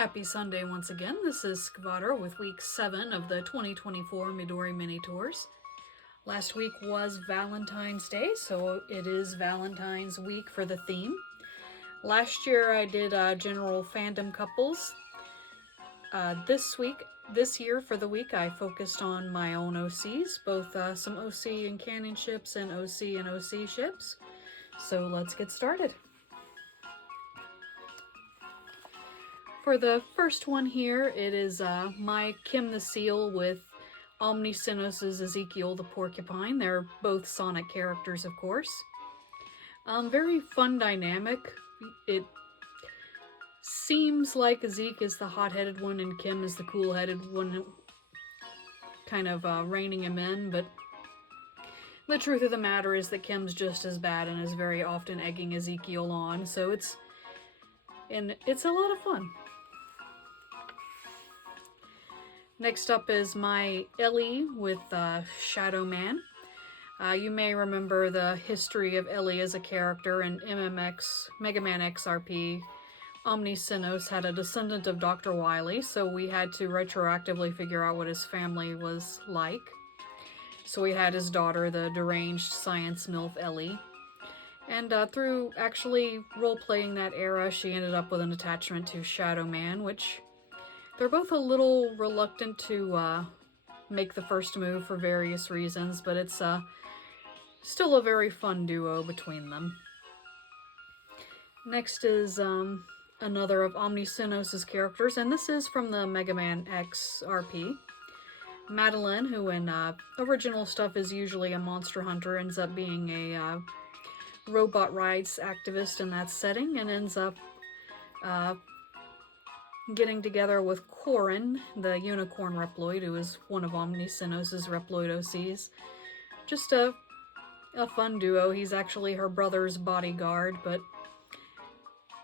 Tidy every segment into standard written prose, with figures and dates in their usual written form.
Happy Sunday once again. This is Skvader with week 7 of the 2024 Midori Minitours. Last week was Valentine's Day, so it is Valentine's week for the theme. Last year I did general fandom couples. This year for the week, I focused on my own OCs, both some OC and canon ships and OC ships. So let's get started. For the first one here, it is my Kim the Seal with Omnisinos' Ezekiel the Porcupine. They're both Sonic characters, of course. Very fun dynamic. It seems like Zeke is the hot-headed one and Kim is the cool-headed one, kind of reining him in, but the truth of the matter is that Kim's just as bad and is very often egging Ezekiel on, so it's a lot of fun. Next up is my Ellie with Shadow Man. You may remember the history of Ellie as a character in Mega Man XRP. Omnisinos had a descendant of Dr. Wily, so we had to retroactively figure out what his family was like. So we had his daughter, the deranged science MILF Ellie. And through actually role-playing that era, she ended up with an attachment to Shadow Man, which they're both a little reluctant to make the first move for various reasons, but it's still a very fun duo between them. Next is another of Omnisinos' characters, and this is from the Mega Man X RP. Madeline, who in original stuff is usually a monster hunter, ends up being a robot rights activist in that setting, and ends up getting together with Corin, the unicorn Reploid, who is one of Omnisinos' Reploid OCs. Just a fun duo. He's actually her brother's bodyguard, but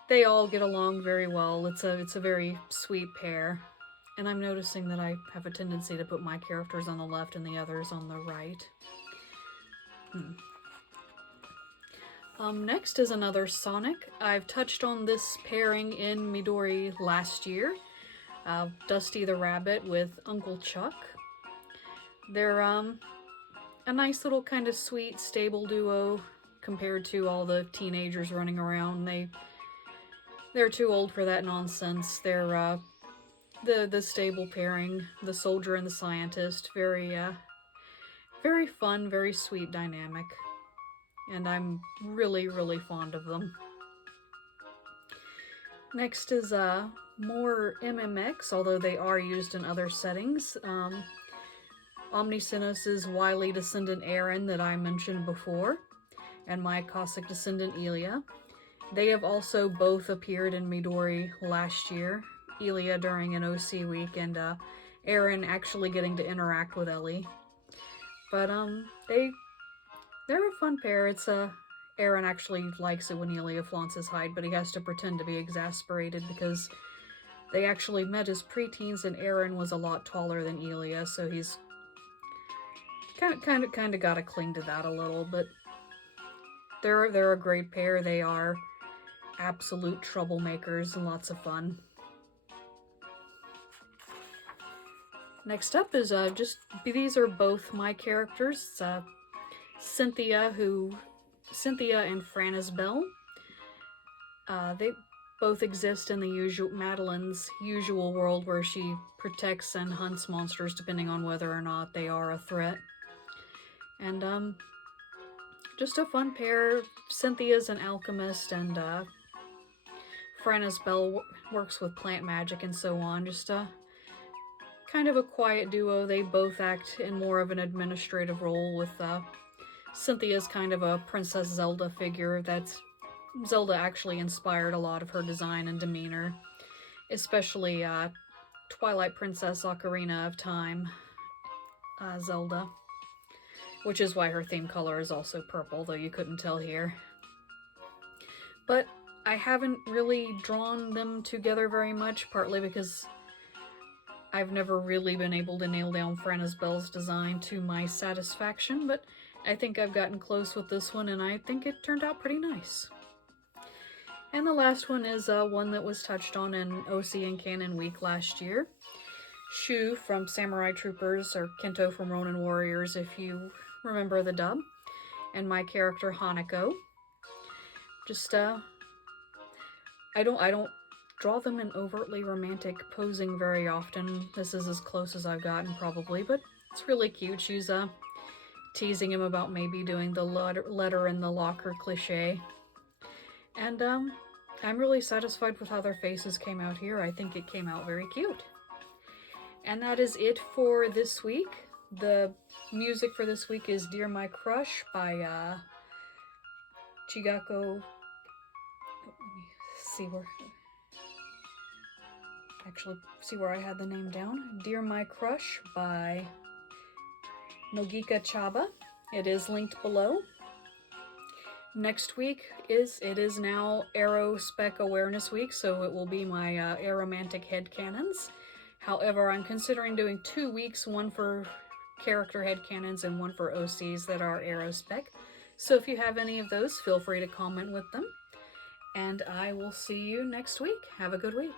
they all get along very well. It's a very sweet pair. And I'm noticing that I have a tendency to put my characters on the left and the others on the right. Next is another Sonic. I've touched on this pairing in Midori last year. Dusty the Rabbit with Uncle Chuck. They're a nice little kind of sweet, stable duo compared to all the teenagers running around. They're too old for that nonsense. They're the stable pairing, the soldier and the scientist. Very fun, very sweet dynamic. And I'm really, really fond of them. Next is more MMX, although they are used in other settings. Omnisinos' wily descendant Aaron that I mentioned before, and my Cossack descendant Elia. They have also both appeared in Midori last year, Elia during an OC week, and Aaron actually getting to interact with Ellie. But they're a fun pair. It's Aaron actually likes it when Elia flaunts his hide, but he has to pretend to be exasperated because they actually met as preteens and Aaron was a lot taller than Elia, so he's kind of got to cling to that a little. But they're a great pair. They are absolute troublemakers and lots of fun. Next up is these are both my characters. It's, Cynthia and Frannis Bell. They both exist in the Madeline's usual world where she protects and hunts monsters depending on whether or not they are a threat. And just a fun pair. Cynthia's an alchemist and Frannis Bell works with plant magic and so on. Just kind of a quiet duo. They both act in more of an administrative role, with Cynthia's kind of a Princess Zelda figure. Zelda actually inspired a lot of her design and demeanor, especially Twilight Princess Ocarina of Time Zelda, which is why her theme color is also purple, though you couldn't tell here. But I haven't really drawn them together very much, partly because I've never really been able to nail down Frannis Bell's design to my satisfaction, but I think I've gotten close with this one, and I think it turned out pretty nice. And the last one is one that was touched on in OC and Canon Week last year. Shu from Samurai Troopers, or Kento from Ronin Warriors, if you remember the dub. And my character Hanako. Just I don't draw them in overtly romantic posing very often. This is as close as I've gotten probably, but it's really cute. She's teasing him about maybe doing the letter in the locker cliche. And I'm really satisfied with how their faces came out here. I think it came out very cute. And that is it for this week. The music for this week is Dear My Crush by Chigako. Let me see where I had the name down. Dear My Crush by Nogika Chaba. It is linked below. Next week is now Aero Spec Awareness Week, so it will be my Aeromantic headcanons. However, I'm considering doing 2 weeks, one for character headcanons and one for OCs that are Aero Spec. So if you have any of those, feel free to comment with them. And I will see you next week. Have a good week.